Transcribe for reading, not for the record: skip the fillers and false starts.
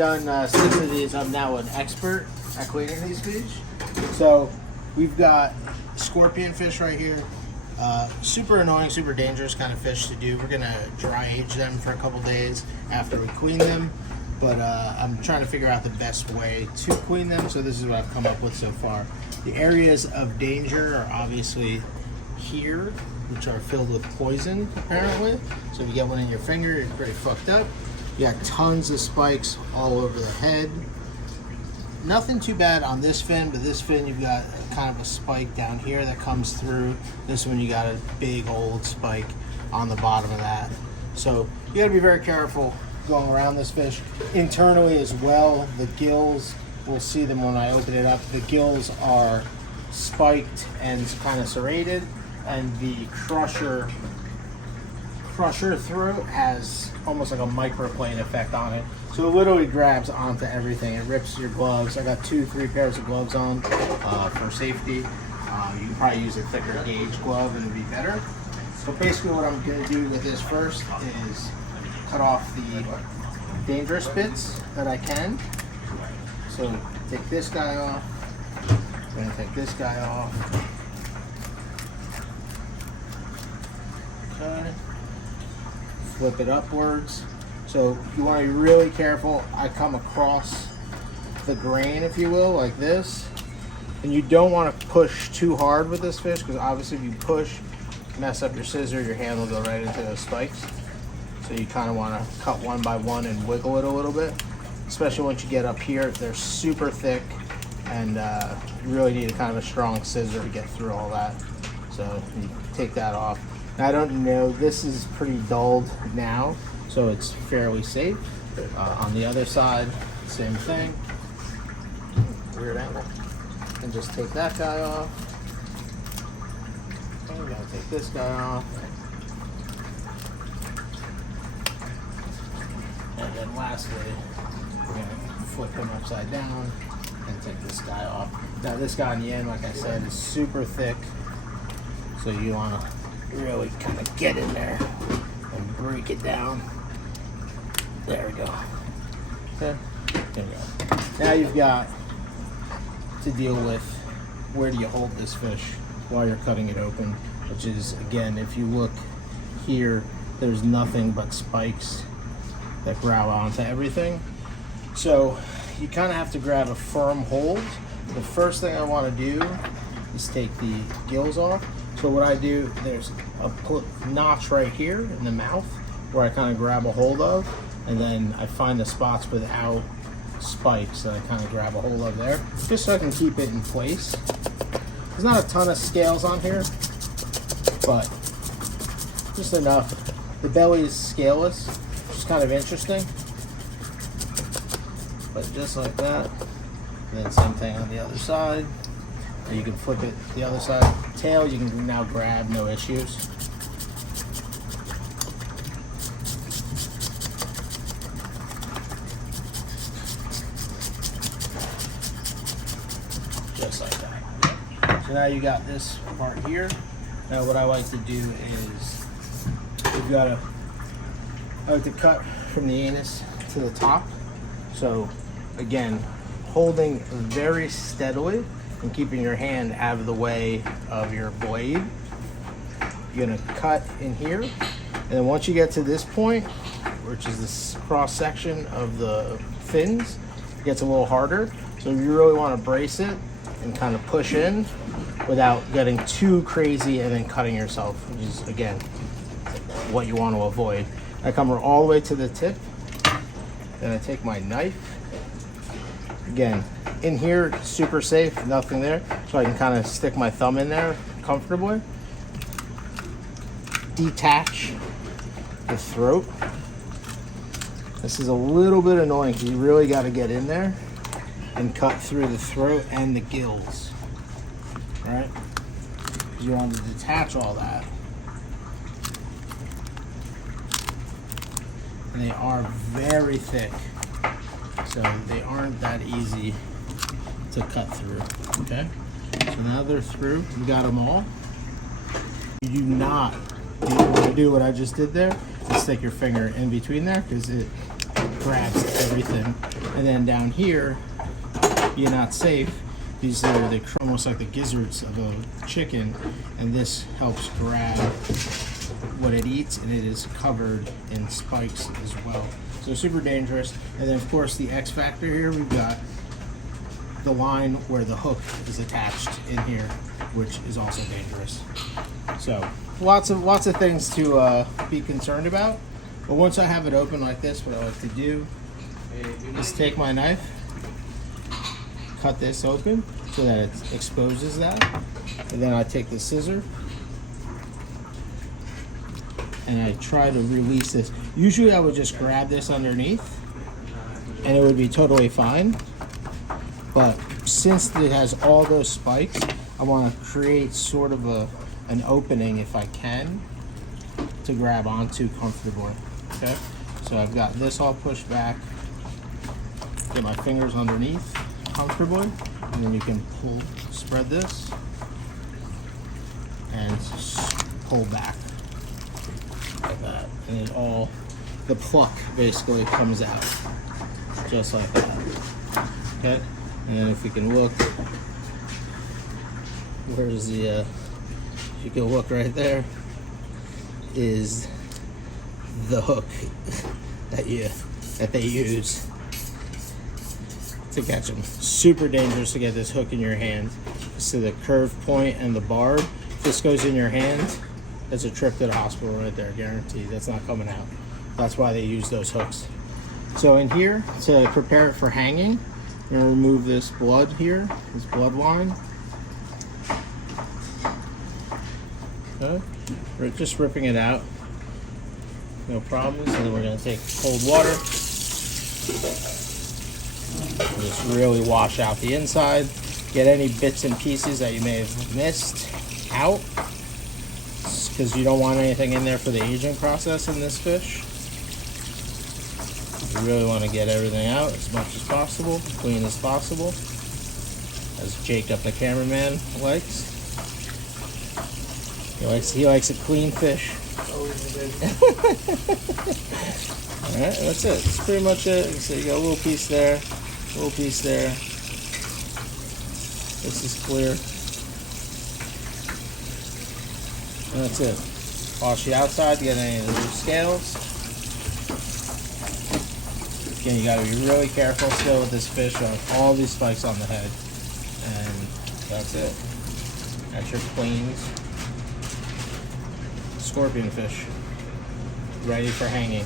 done 6 of these, I'm now an expert at cleaning these fish. So we've got scorpion fish right here. Super annoying, super dangerous kind of fish to do. We're gonna dry age them for a couple days after we clean them. But I'm trying to figure out the best way to clean them. So this is what I've come up with so far. The areas of danger are obviously here, which are filled with poison apparently. So if you get one in your finger, you're pretty fucked up. You got tons of spikes all over the head. Nothing too bad on this fin, but this fin you've got kind of a spike down here that comes through. This one you got a big old spike on the bottom of that. So you gotta be very careful going around this fish. Internally as well, the gills, we'll see them when I open it up. The gills are spiked and kind of serrated, and the crusher throat has almost like a microplane effect on it. So it literally grabs onto everything. It rips your gloves. I got 2-3 pairs of gloves on for safety. You can probably use a thicker gauge glove and it'd be better. So basically what I'm gonna do with this first is cut off the dangerous bits that I can. So take this guy off. I'm gonna take this guy off. Okay. Flip it upwards. So you want to be really careful. I come across the grain, if you will, like this. And you don't want to push too hard with this fish, because obviously if you push, mess up your scissor, your hand will go right into those spikes. So you kind of want to cut one by one and wiggle it a little bit. Especially once you get up here, they're super thick, and you really need a kind of a strong scissor to get through all that. So you take that off. I don't know, this is pretty dulled now, so it's fairly safe. On the other side, same thing. Weird angle. And just take that guy off. Okay, we're gonna take this guy off. And then lastly, we're gonna flip him upside down and take this guy off. Now this guy in the end, like I said, is super thick, so you wanna really kind of get in there and break it down. There we go. Okay, there we go. Now you've got to deal with where do you hold this fish while you're cutting it open, which is, again, if you look here, there's nothing but spikes that grab onto everything. So you kind of have to grab a firm hold. The first thing I want to do is take the gills off. So what I do, there's a notch right here in the mouth where I kind of grab a hold of, and then I find the spots without spikes that I kind of grab a hold of there, just so I can keep it in place. There's not a ton of scales on here, but just enough. The belly is scaleless, which is kind of interesting. But just like that, and then same thing on the other side. Or you can flip it the other side. Tail you can now grab, no issues. Just like that. So now you got this part here. Now what I like to do is, I like to cut from the anus to the top. So again, holding very steadily and keeping your hand out of the way of your blade. You're gonna cut in here, and then once you get to this point, which is this cross section of the fins, it gets a little harder. So you really want to brace it and kind of push in without getting too crazy and then cutting yourself, which is, again, what you want to avoid. I come all the way to the tip, then I take my knife. Again, in here, super safe, nothing there, so I can kind of stick my thumb in there comfortably. Detach the throat. This is a little bit annoying because you really got to get in there and cut through the throat and the gills. All right? You want to detach all that. And they are very thick, so they aren't that easy to cut through. Okay? So now they're through. You got them all. You do not do what I just did there. Just stick your finger in between there because it grabs everything. And then down here, you're not safe. These are almost like the gizzards of a chicken, and this helps grab what it eats, and it is covered in spikes as well. So super dangerous. And then of course the X factor here, we've got the line where the hook is attached in here, which is also dangerous. So lots of things to be concerned about. But once I have it open like this, what I like to do is take my knife, cut this open so that it exposes that, and then I take the scissor and I try to release this. Usually I would just grab this underneath and it would be totally fine. But since it has all those spikes, I want to create sort of an opening, if I can, to grab onto comfortably. Okay, so I've got this all pushed back. Get my fingers underneath comfortably, and then you can spread this, and pull back like that, and it the pluck basically comes out, just like that. Okay. And if you can look, where's the, if you can look right there, is the hook that they use to catch them. Super dangerous to get this hook in your hand. So the curved point and the barb, if this goes in your hand, that's a trip to the hospital right there, guaranteed. That's not coming out. That's why they use those hooks. So in here, to prepare it for hanging, I'm going to remove this blood here, this blood line. Okay. We're just ripping it out. No problems. And then we're going to take cold water. And just really wash out the inside. Get any bits and pieces that you may have missed out, because you don't want anything in there for the aging process in this fish. You really want to get everything out as much as possible, clean as possible, as Jacob the cameraman likes. He likes a clean fish. Alright, that's it. That's pretty much it. So you got a little piece there, a little piece there. This is clear. And that's it. Wash the outside to get any of the loose scales. Again, you gotta be really careful still with this fish on all these spikes on the head. And that's it. That's your cleaned scorpion fish. Ready for hanging.